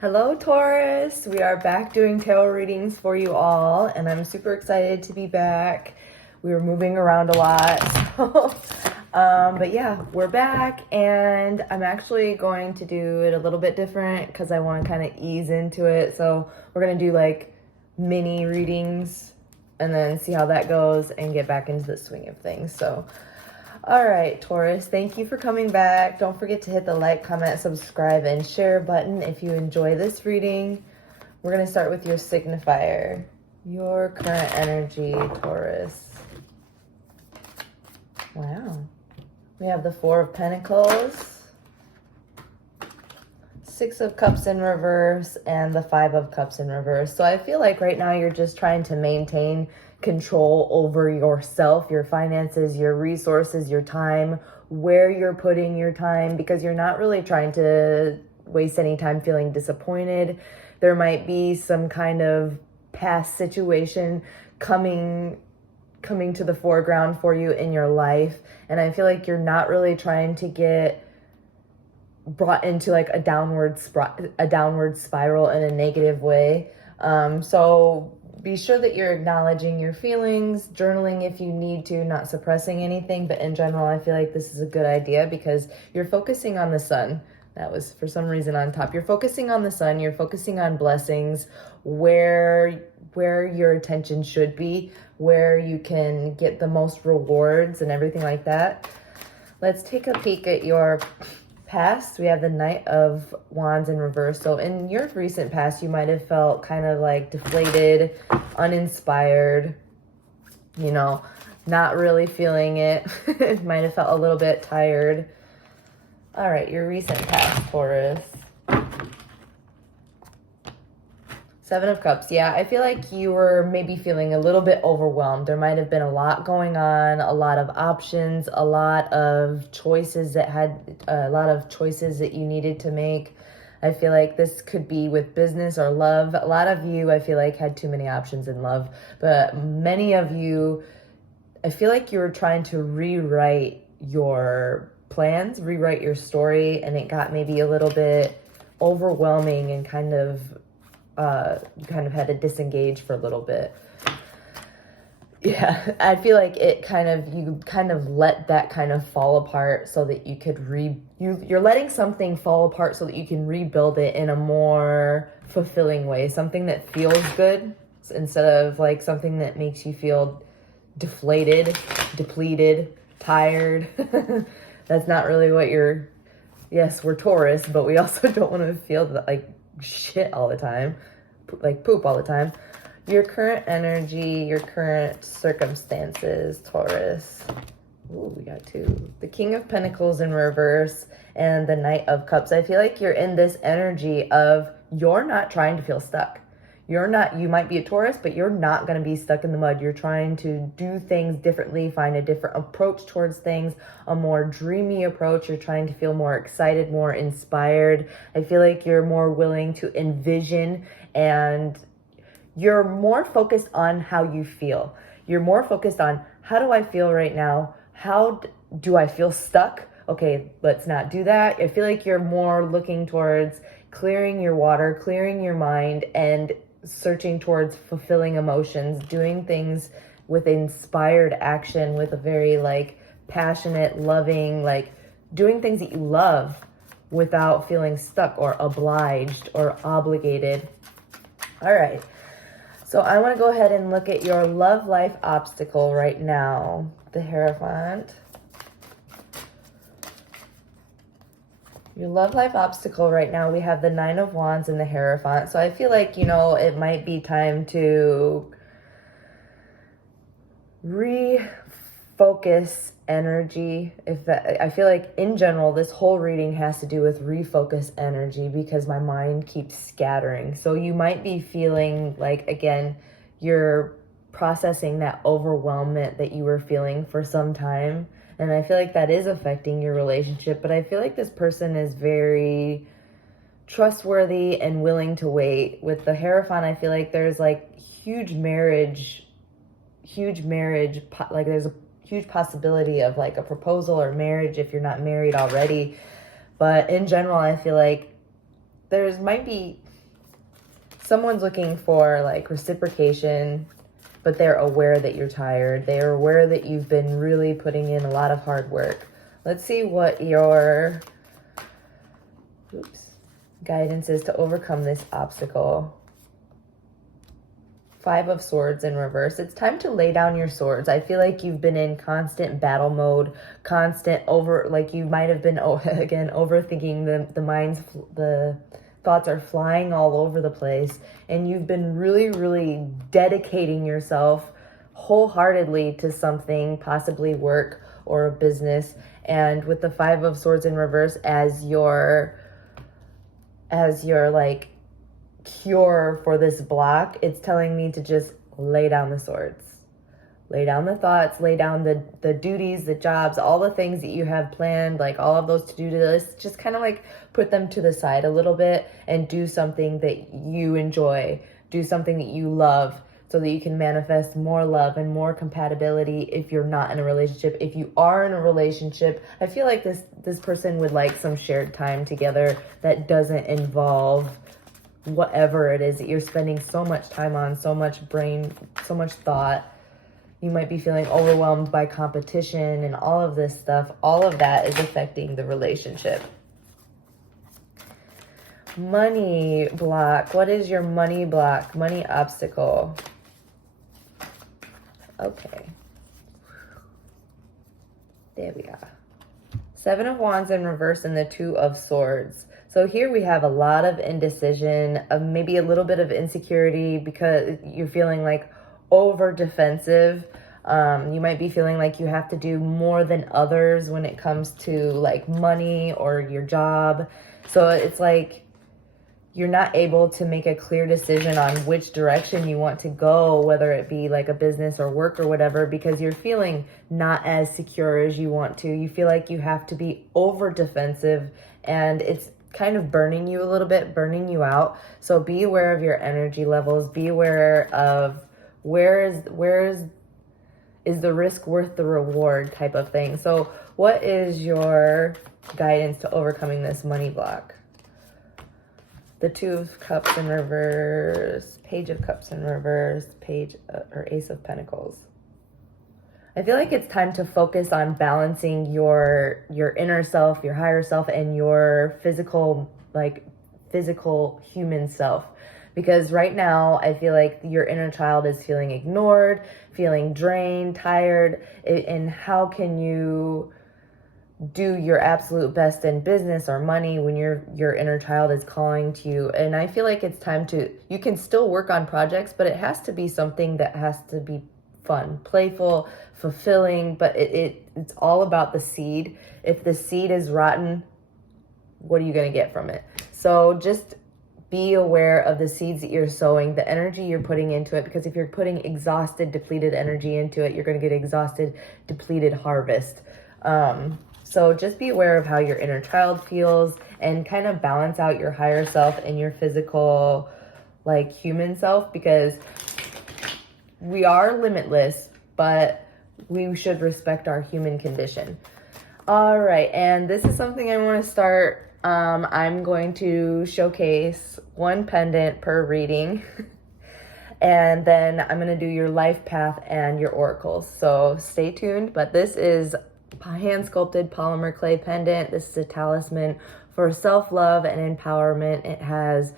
Hello, Taurus. We are back doing tarot readings for you all, and I'm super excited to be back. We were moving around a lot, so, but yeah, we're back, and I'm actually going to do it a little bit different because I want to kind of ease into it. So we're going to do like mini readings and then see how that goes and get back into the swing of things. So all right, Taurus, thank you for coming back. Don't forget to hit the like, comment, subscribe, and share button if you enjoy this reading. We're going to start with your signifier, your current energy, Taurus. Wow. We have the Four of Pentacles, Six of Cups in reverse, and the Five of Cups in reverse. So I feel like right now you're just trying to maintain control over yourself, your finances, your resources, your time, where you're putting your time, because you're not really trying to waste any time feeling disappointed. There might be some kind of past situation coming to the foreground for you in your life, and I feel like you're not really trying to get brought into like a downward spiral in a negative way. So be sure that you're acknowledging your feelings, journaling if you need to, not suppressing anything. But in general, I feel like this is a good idea because you're focusing on the sun. That was for some reason on top. You're focusing on the sun. You're focusing on blessings, where your attention should be, where you can get the most rewards and everything like that. Let's take a peek at your past. We have the Knight of Wands in reverse. So in your recent past, you might have felt kind of like deflated, uninspired, you know, not really feeling it. Might have felt a little bit tired. All right, your recent past, Taurus. Seven of Cups. Yeah, I feel like you were maybe feeling a little bit overwhelmed. There might have been a lot going on, a lot of options, a lot of choices that you needed to make. I feel like this could be with business or love. A lot of you, I feel like, had too many options in love, but many of you, I feel like you were trying to rewrite your plans, rewrite your story, and it got maybe a little bit overwhelming and you kind of had to disengage for a little bit. Yeah, I feel like you kind of let that kind of fall apart so that you could you're letting something fall apart so that you can rebuild it in a more fulfilling way, something that feels good instead of like something that makes you feel deflated, depleted, tired. That's not really what yes, we're Taurus, but we also don't want to feel like shit all the time, like poop all the time. Your current energy, your current circumstances, Taurus. Ooh, we got two. The King of Pentacles in reverse and the Knight of Cups. I feel like you're in this energy of you're not trying to feel stuck. You might be a Taurus, but you're not going to be stuck in the mud. You're trying to do things differently, find a different approach towards things, a more dreamy approach. You're trying to feel more excited, more inspired. I feel like you're more willing to envision, and you're more focused on how you feel. You're more focused on, how do I feel right now? How do I feel stuck? Okay, let's not do that. I feel like you're more looking towards clearing your water, clearing your mind, and searching towards fulfilling emotions, doing things with inspired action, with a very like passionate, loving, like doing things that you love without feeling stuck or obliged or obligated. All right. So I want to go ahead and look at your love life obstacle right now, the Hierophant. Your love life obstacle right now, we have the Nine of Wands and the Hierophant. So I feel like, it might be time to refocus energy. I feel like in general, this whole reading has to do with refocus energy because my mind keeps scattering. So you might be feeling like, again, you're processing that overwhelmment that you were feeling for some time. And I feel like that is affecting your relationship, but I feel like this person is very trustworthy and willing to wait. With the Hierophant, I feel like there's like huge marriage, like there's a huge possibility of like a proposal or marriage if you're not married already. But in general, I feel like might be someone's looking for like reciprocation, but they're aware that you're tired. They're aware that you've been really putting in a lot of hard work. Let's see what your guidance is to overcome this obstacle. 5 of Swords in reverse. It's time to lay down your swords. I feel like you've been in constant battle mode, like you might have been, again, overthinking. The thoughts are flying all over the place, and you've been really, really dedicating yourself wholeheartedly to something, possibly work or a business. And with the 5 of Swords in reverse as your like cure for this block, it's telling me to just lay down the swords, lay down the thoughts, lay down the duties, the jobs, all the things that you have planned, like all of those to-do lists, just kind of like put them to the side a little bit and do something that you enjoy, do something that you love, so that you can manifest more love and more compatibility if you're not in a relationship. If you are in a relationship, I feel like this person would like some shared time together that doesn't involve whatever it is that you're spending so much time on, so much brain, so much thought. You might be feeling overwhelmed by competition and all of this stuff. All of that is affecting the relationship. Money block. What is your money block? Money obstacle. Okay. There we are. 7 of Wands in reverse and the 2 of Swords. So here we have a lot of indecision, maybe a little bit of insecurity because you're feeling like over defensive. You might be feeling like you have to do more than others when it comes to like money or your job. So it's like you're not able to make a clear decision on which direction you want to go, whether it be like a business or work or whatever, because you're feeling not as secure as you want to. You feel like you have to be over defensive, and it's kind of burning you a little bit, burning you out. So be aware of your energy levels. Be aware of where is the risk worth the reward type of thing. So what is your guidance to overcoming this money block? The 2 of Cups in reverse, Page of Cups in reverse, or Ace of Pentacles. I feel like it's time to focus on balancing your inner self, your higher self, and your physical human self. Because right now, I feel like your inner child is feeling ignored, feeling drained, tired, and how can you do your absolute best in business or money when your inner child is calling to you? And I feel like it's time you can still work on projects, but it has to be something that has to be fun, playful, fulfilling, but it's all about the seed. If the seed is rotten, what are you going to get from it? So just be aware of the seeds that you're sowing, the energy you're putting into it, because if you're putting exhausted, depleted energy into it, you're going to get exhausted, depleted harvest. So just be aware of how your inner child feels and kind of balance out your higher self and your physical, like human self, because we are limitless, but we should respect our human condition. All right, and this is something I want to start. I'm going to showcase one pendant per reading. And then I'm going to do your life path and your oracles. So stay tuned. But this is hand sculpted polymer clay pendant. This is a talisman for self-love and empowerment. It has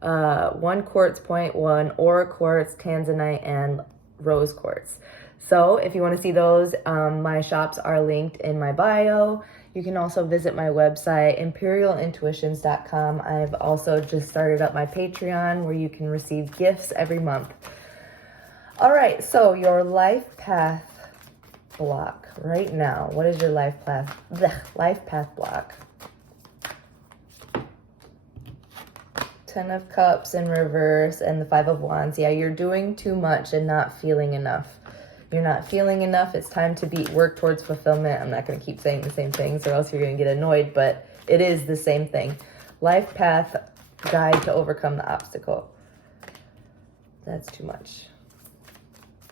1 quartz point, 1 aura quartz, tanzanite, and rose quartz. So if you want to see those, my shops are linked in my bio. You can also visit my website, imperialintuitions.com. I've also just started up my Patreon where you can receive gifts every month. All right, so your life path block right now. What is your life path block? 10 of Cups in reverse and the 5 of Wands. Yeah, you're doing too much and not feeling enough. You're not feeling enough. It's time to work towards fulfillment. I'm not going to keep saying the same things or else you're going to get annoyed, but it is the same thing. Life path guide to overcome the obstacle. That's too much.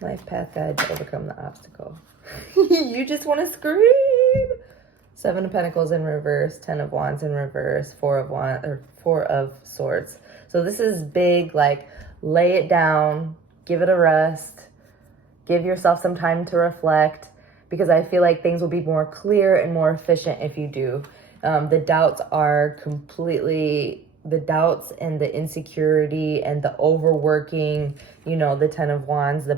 Life path guide to overcome the obstacle. You just want to scream. 7 of Pentacles in reverse, 10 of Wands in reverse, 4 of Swords. So this is big, like lay it down, give it a rest, give yourself some time to reflect, because I feel like things will be more clear and more efficient if you do. The doubts and the insecurity and the overworking, the 10 of Wands, the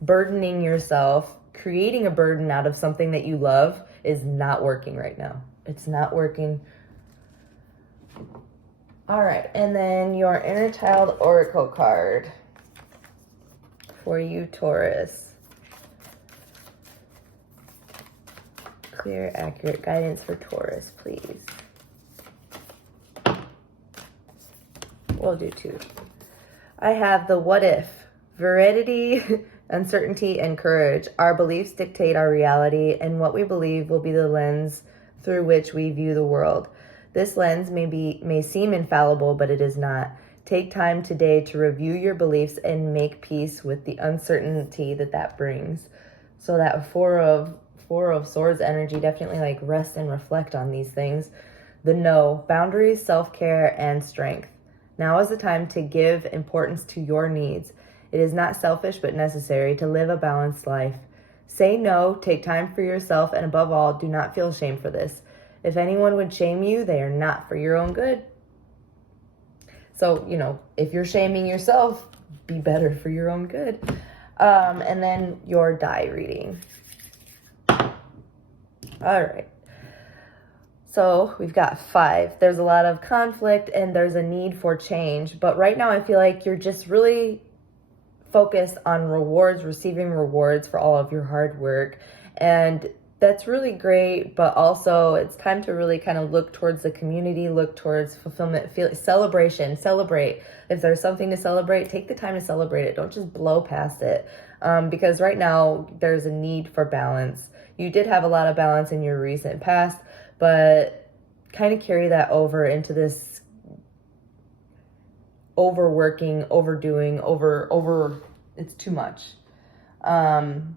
burdening yourself, creating a burden out of something that you love is not working right now. It's not working. All right, and then your inner child oracle card for you, Taurus. Clear, accurate guidance for Taurus, please. We'll do 2. I have the what if. Veridity, uncertainty, and courage. Our beliefs dictate our reality, and what we believe will be the lens through which we view the world. This lens may seem infallible, but it is not. Take time today to review your beliefs and make peace with the uncertainty that brings. So that Four of Swords energy, definitely like rest and reflect on these things. The no, boundaries, self-care, and strength. Now is the time to give importance to your needs. It is not selfish but necessary to live a balanced life. Say no, take time for yourself, and above all, do not feel shame for this. If anyone would shame you, they are not for your own good. So, if you're shaming yourself, be better for your own good. And then your die reading. All right. So we've got 5. There's a lot of conflict and there's a need for change. But right now I feel like you're just really focused on rewards, receiving rewards for all of your hard work. And that's really great, but also it's time to really kind of look towards the community, look towards fulfillment, celebration, celebrate. If there's something to celebrate, take the time to celebrate it. Don't just blow past it. Because right now there's a need for balance. You did have a lot of balance in your recent past, but kind of carry that over into this overworking, overdoing, it's too much. And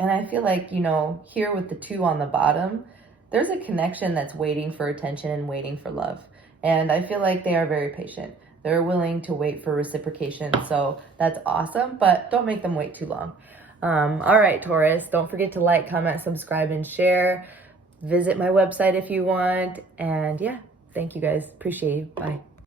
I feel like, here with the 2 on the bottom, there's a connection that's waiting for attention and waiting for love. And I feel like they are very patient. They're willing to wait for reciprocation. So that's awesome, but don't make them wait too long. All right, Taurus, don't forget to like, comment, subscribe, and share. Visit my website if you want. And yeah, thank you guys. Appreciate you. Bye.